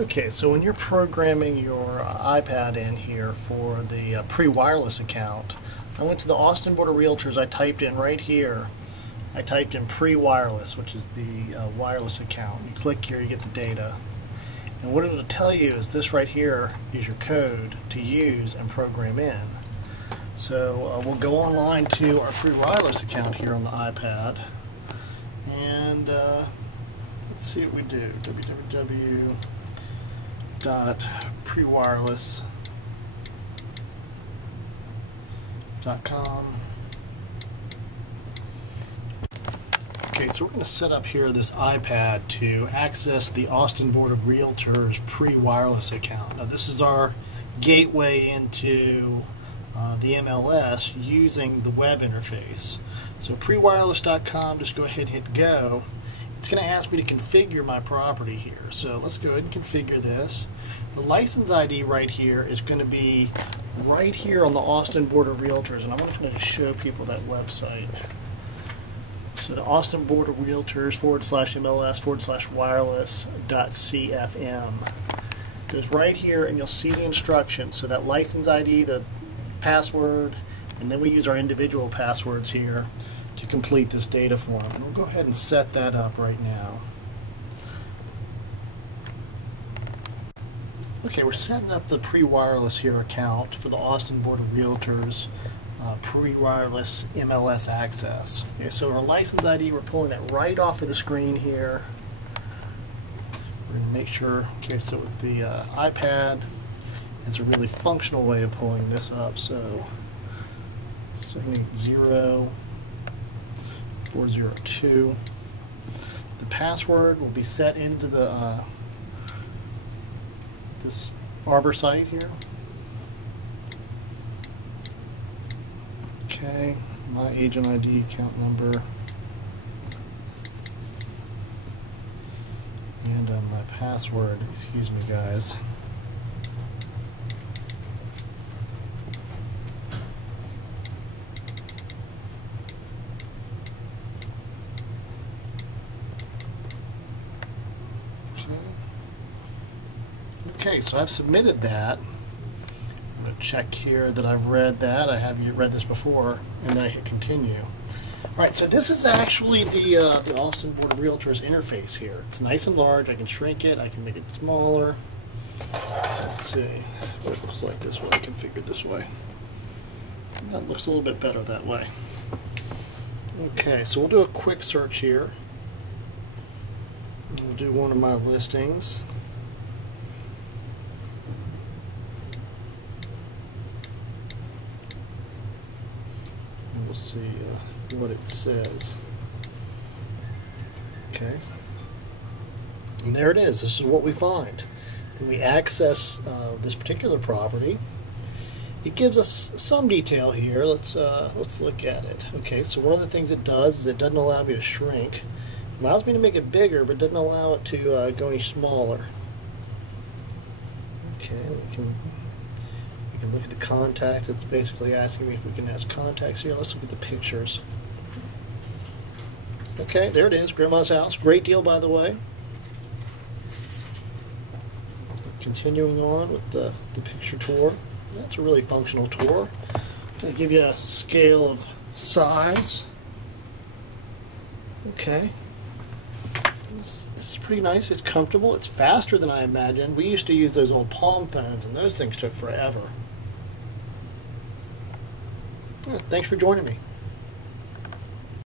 Okay, so when you're programming your iPad in here for the pre-wireless account, I went to the Austin Board of Realtors. I typed in right here, I typed in pre-wireless, which is the wireless account. You click here, you get the data. And what it'll tell you is this right here is your code to use and program in. So we'll go online to our pre-wireless account here on the iPad. And let's see what we do. www.prewireless.com. Okay, so we're going to set up here this iPad to access the Austin Board of Realtors pre-wireless account. Now this is our gateway into the MLS using the web interface. So prewireless.com, just go ahead and hit go. It's going to ask me to configure my property here. So let's go ahead and configure this. The license ID right here is going to be right here on the Austin Board of Realtors, and I'm going to show people that website. So the Austin Board of Realtors /MLS/wireless.cfm goes right here, and you'll see the instructions. So that license ID, the password, and then we use our individual passwords here to complete this data form. And we'll go ahead and set that up right now. Okay, we're setting up the pre-wireless here account for the Austin Board of Realtors pre-wireless MLS access. Okay, so our license ID, we're pulling that right off of the screen here. We're going to make sure, okay, so with the iPad, it's a really functional way of pulling this up. So 780-402. The password will be set into the this Arbor site here. Okay, my agent ID, account number, and my password. Excuse me, guys. Okay, so I've submitted that. I'm going to check here that I've read that. I have read this before, and then I hit continue. All right, so this is actually the Austin Board of Realtors interface here. It's nice and large. I can shrink it. I can make it smaller. Let's see what it looks like this way, configured this way. That looks a little bit better that way. Okay, so we'll do a quick search here. We'll do one of my listings. We'll see what it says. Okay, and there it is. This is what we find. When we access this particular property, it gives us some detail here. Let's look at it. Okay, so one of the things it does is it doesn't allow me to shrink. It allows me to make it bigger, but doesn't allow it to go any smaller. Okay, we can look at the contacts. It's basically asking me if we can ask contacts here. Let's look at the pictures. Okay, there it is, Grandma's house. Great deal, by the way. Continuing on with the picture tour. That's a really functional tour. I'm going to give you a scale of size. Okay. This is pretty nice. It's comfortable. It's faster than I imagined. We used to use those old Palm phones, and those things took forever. Thanks for joining me.